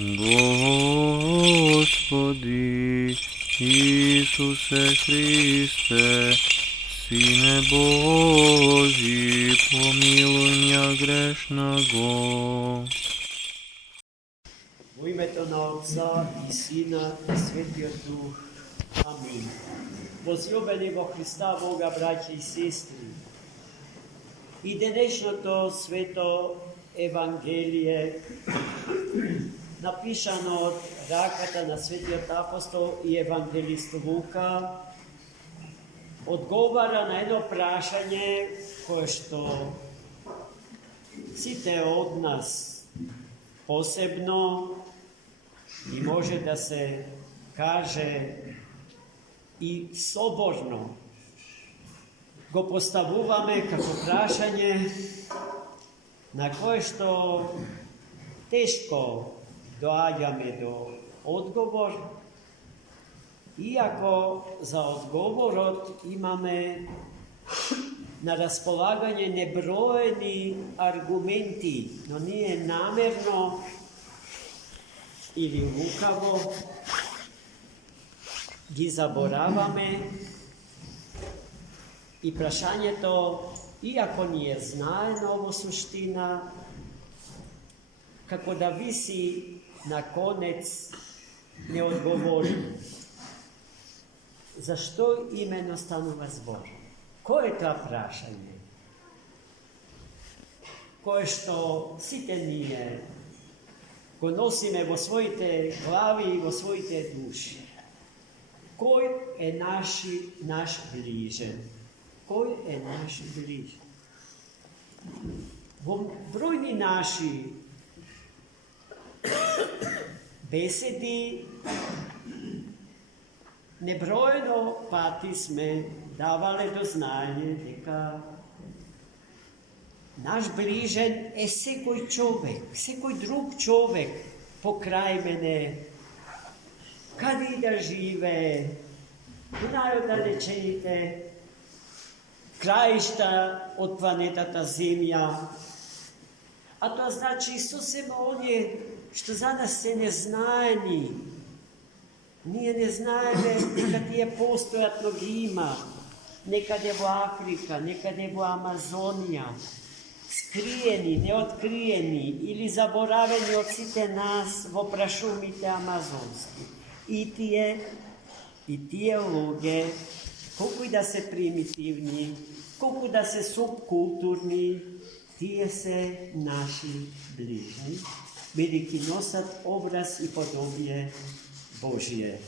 Господи Ісусе Христе, Сине Божий, помилуй меня грешного. Во името на Отца и Сина и Светиот Дух. Амин. Возлюбени во Христа Бога, браќа и сестри, и денешното свето Евангелие, напишано од раката на Светиот апостол и евангелист Лука, одговара на едно прашање кое што сите од нас посебно и може да се каже и соборно го поставуваме како прашање на кое што тешко доаѓаме до одговор, иако за одговорот имаме на располагање неброени аргументи, но ние намерно или лукаво ги забораваме и прашањето, иако ни е знаено во суштина, како да виси на конец не одговори. Зашто именно станува збор? Кој е тоа прашање? Кое што сите ние го носиме во своите глави и во своите души. Кој е наш ближен? Кој е наш ближен? Во бројни наши беседи неброено пати сме давале до знање дека наш ближен е секој човек, секој друг човек покрај мене, каде и да живее, најоддалечените краишта од планетата Земја. А тоа значи сосема оние што за нас се незнаени. Ние не знаеме дека тие постојат, но ги има. Некаде во Африка, некаде во Амазонија, скриени, неоткриени или заборавени од сите нас во прашумите амазонски. И тие луѓе, колку и да се примитивни, колку да се субкултурни, тие се наши ближни, бидејќи носат образ и подобие Божие.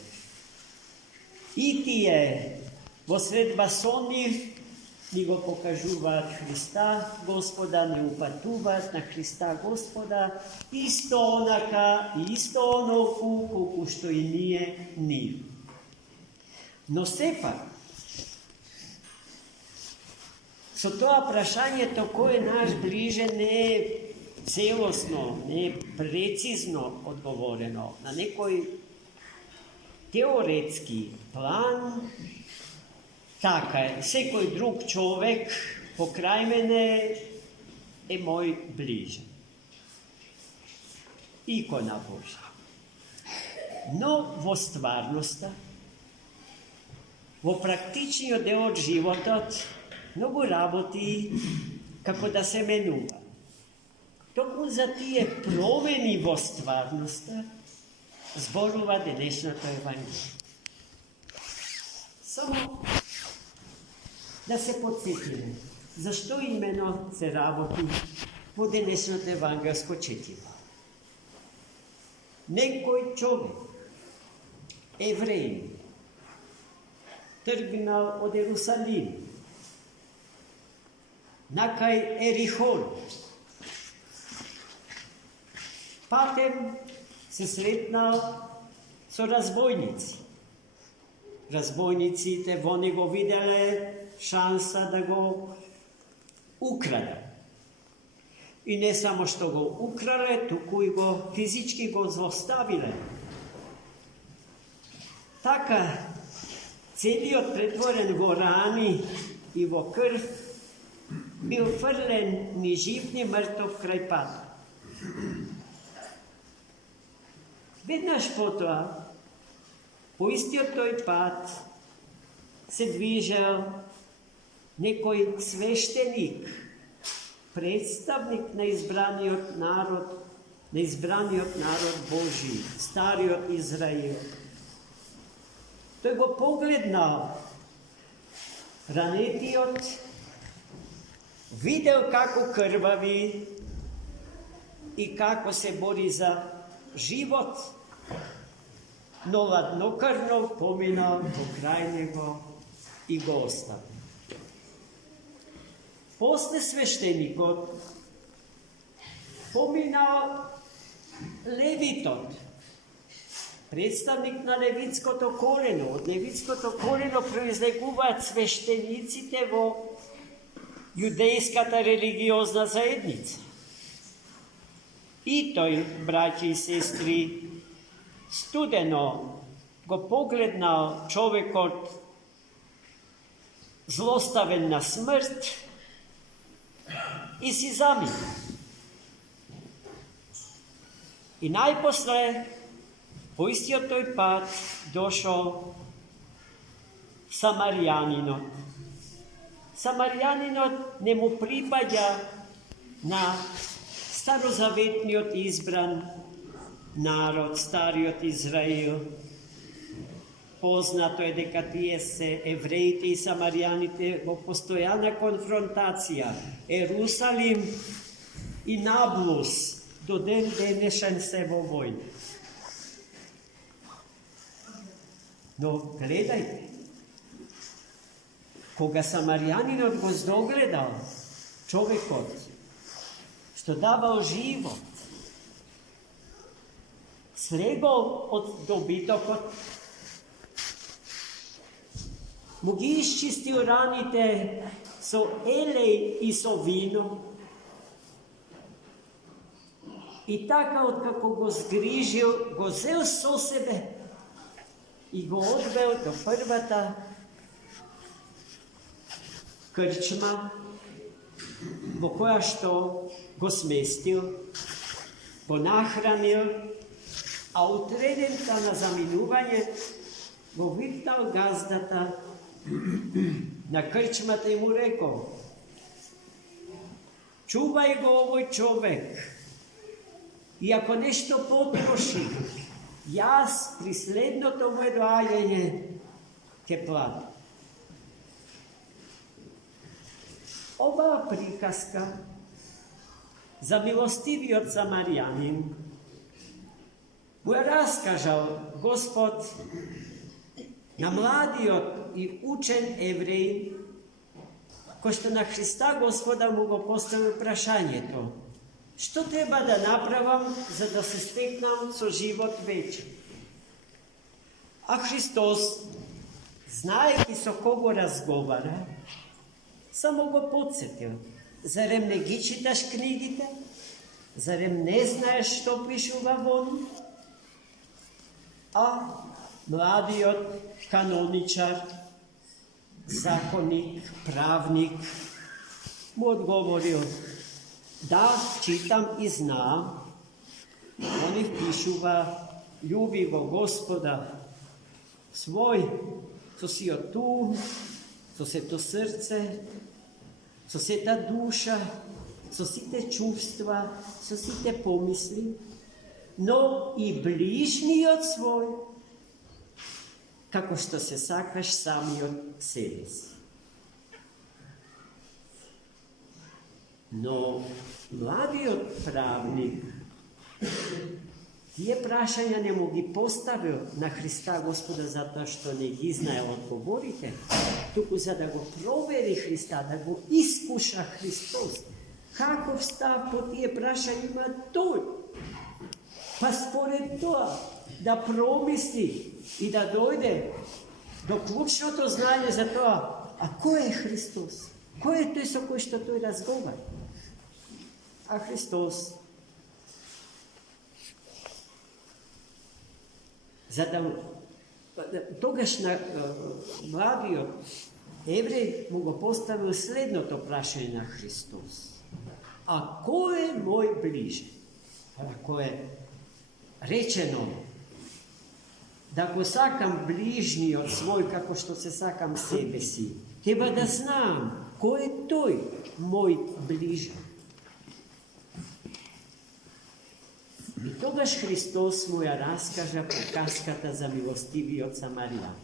И тие во средба со нив ни го покажуваат Христа Господа, ни упатуваат на Христа Господа, исто онака и исто оноку колку што и ние нив. Но сепак, со тоа прашањето кој е наш ближен не е целосно, не е прецизно одговорено. На некој теоретски план, така е, секој друг човек покрај мене е мој ближен. Икона Божја. Но во стварноста, во практичниот дел од животот, многу работи како да се менува. Токму за тие промени во стварноста зборува денешното Евангелие. Само да се подсетиме, зашто имено се работи во денешното евангелско четиво. Некој човек, евреин, тргнал од Ерусалим, накај Ерихон. Патем се сретнал со разбойници. Разбойниците во него виделе шанса да го украде. И не само што го украле, туку и го физички го злоставиле. Така, целиот претворен во рани и во крв, бил фрлен ни жив, ни мртов крај патот. Веднъж по-това, по истият той път, се движал некой свещеник, представник на избраният народ Божий, старият Израил. Той го погледнал ранетиот, видел како крвави и како се бори за живот, но ладнокрвно поминал покрај него и го оставил. После свещеникот поминал левитот, представник на левитското колено. Од левитското колено произлегуваат свещениците во јудејската религиозна заедница. И тој, браќи и сестри, студено го погледнал човекот злоставен на смрт и си замина. И најпосле, по истиот тој пат, дошол самарјанинот. Самарјанинот не му припаѓа на старозаветниот избран народ, стариот Израил. Познато е дека тие се евреите и самарјаните во постојана конфронтација. Ерусалим и Наблус до ден денешен се во војна. Но гледајте, кога самарјанинот го здогледал човекот што давал живот, слегол од добитокот, му ги исчистил раните со елеј и со вино, и така откако го згрижил, го зел со себе и го одвел до првата крчма во која што го сместил, го нахранил, а утредента на заминување го викнал газдата на крчмата и му рекол: чувај го овој човек, и ако нешто потроши, јас при следното моје доаѓање ќе платам. Оваа приказка за милостивиот самарјанин му ја раскажал Господ на младиот и учен евреј, кој што на Христа Господа му го поставил прашањето: што треба да направам за да се стекнам со живот вечен? А Христос, знаејќи со кого разговара, само го подсетил: зарем не ги читаш книгите? Зарем не знаеш што пишува во нив? А младиот каноничар, законник, правник, му одговорил: да, читам и знам. Они пишува: љуби го Господа свој со сиот ум, со сето срце, со сета душа, со сите чувства, со сите помисли, но и ближниот свој, како што се сакаш самиот себе си. Но младиот правник тие прашања не му ги поставил на Христа Господа затоа што не ги знаел одговорите, туку за да го провери Христа, да го искуша Христос. Каков став по тие прашања има тој? Па според тоа да промисли и да дојде до клучното знање за тоа: а кој е Христос? Кој е тој со кој што тој разговара? А Христос, за да тогаш на младиот евреј му го поставил следното прашање на Христос: а кој е мој ближен? Ако е речено da ako sakam bližnji od svoj, kako što se sakam sebe si, treba da znam ko je toj moj bližnji. I togaž Hristos moja raskaža pokaskata za milostivi od Samarijana.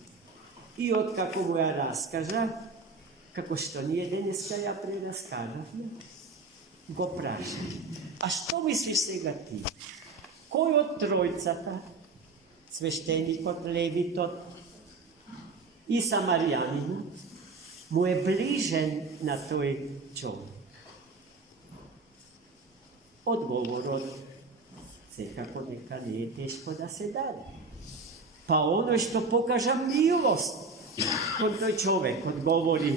I od kako moja raskaža, kako što nije deneska ja preraskažam, go prašam. A što misliš svega ti? Koj od trojcata, sveštenikot, levitot i Samarijanina, mu je bližen na toj čovjek? Odgovor od kako neka ne je teško da se dade. Pa ono što pokaža milost, kod toj čovjek odgovori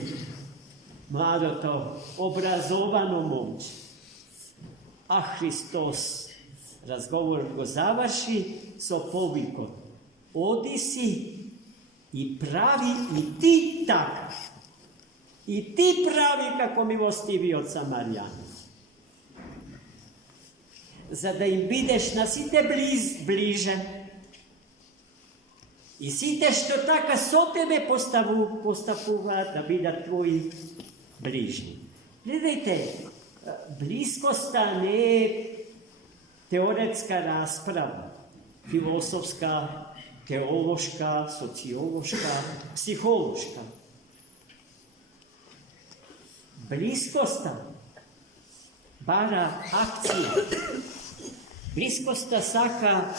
mlado to obrazovano moć. A Hristos razgovor go završi so povikom: odi si i pravi i ti takav. I ti pravi kako milostivi od Samarijana. Za da im bideš na site bližen i site što taka so tebe postapuva da bida tvoji bližnji. Gledajte, bliskosta ne je teoretska rasprava, filosofska, teološka, sociološka, psihološka. Bliskosta bara akcija. Bliskosta saka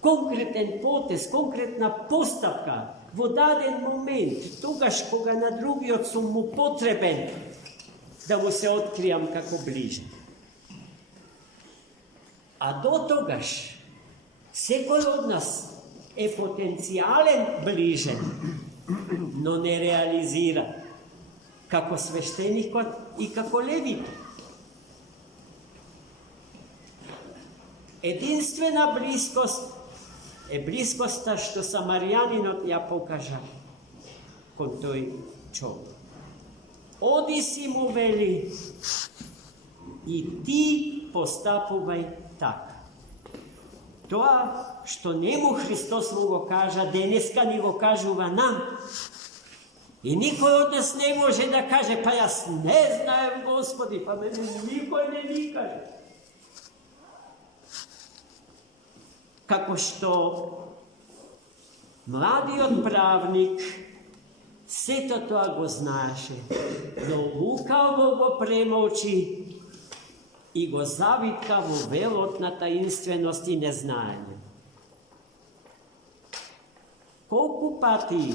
konkreten potez, konkretna postavka, v daden moment, togaž koga na drugi od su mu potreben, da mu se otkrijam kako bliže. A do togaž, sekoj od nas je potencijalen bližen, no ne realizira, kako sveštenikot i kako levito. Jedinstvena bliskost je bliskosta što Samarijaninot ja pokaža kod toj čovjek. Odi si mu veli i ti postapuvaj tako. To što njemu Hristos mu go kaža, deneska ni go kažuva nam. I niko od nas ne može da kaže, pa ja ne znam, Gospodi, pa mene niko ne kaže. Kako što mladi odpravnik sve to go znaše, no lukavo go premoći i go zavitkavo velotna tajinstvenost i neznanje. Koliko pati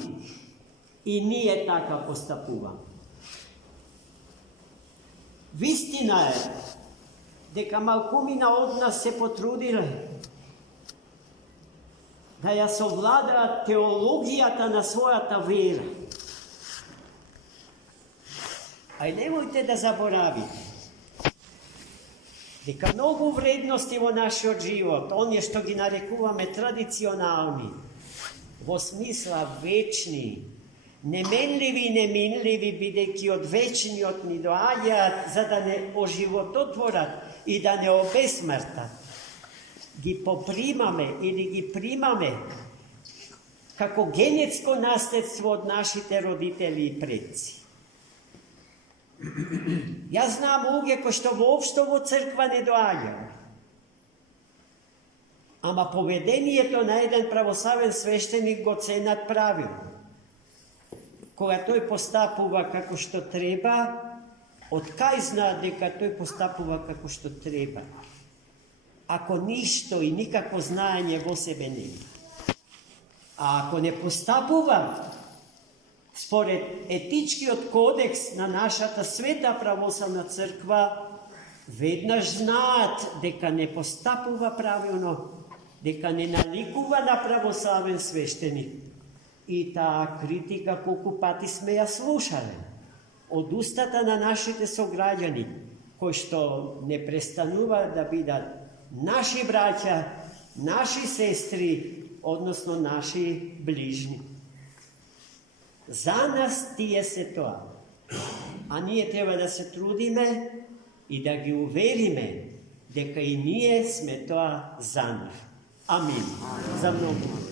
i nije taka postapuva. Vistina je, deka malkumina od nas se potrudile, da ja savlada teologijata na svojata vera. A nemojte da zaboravite, deka mnogo vrednosti vo našo život, on je što gi narekuvame tradicionalni, vo smisla večni, nemenljivi i neminljivi, bideki od večni od ni doaja, za da ne oživototvorat i da ne obesmrtat, gi poprimame ili gi primame kako genetsko nasljedstvo od našite roditelji i predci. Ja znam uvijek što uopšte ovo crkva ne doaja. Ama povedeni je to na jedan pravoslaven sveštenik go cenat pravil. Koga toj postapuva kako što treba, od kaj zna deka toj postapuva kako što treba? Ako ništo i nikako znanje vo sebe nema. A ako ne postapuva, spored etički od kodeks na našata sveta pravoslavna crkva, vednaš znat deka ne postapuva pravilno, deka ne nalikuva na pravoslaven sveštenik. I ta kritika koliko pati sme ja slušali, od ustata na našite sograđani, koji što ne prestanuva da bida naši braća, naši sestri, odnosno naši bližnji. Za nas tije se to, a nije treba da se trudime i da gi uverime, deka i nije sme to za nas. Amin. Za mnogo.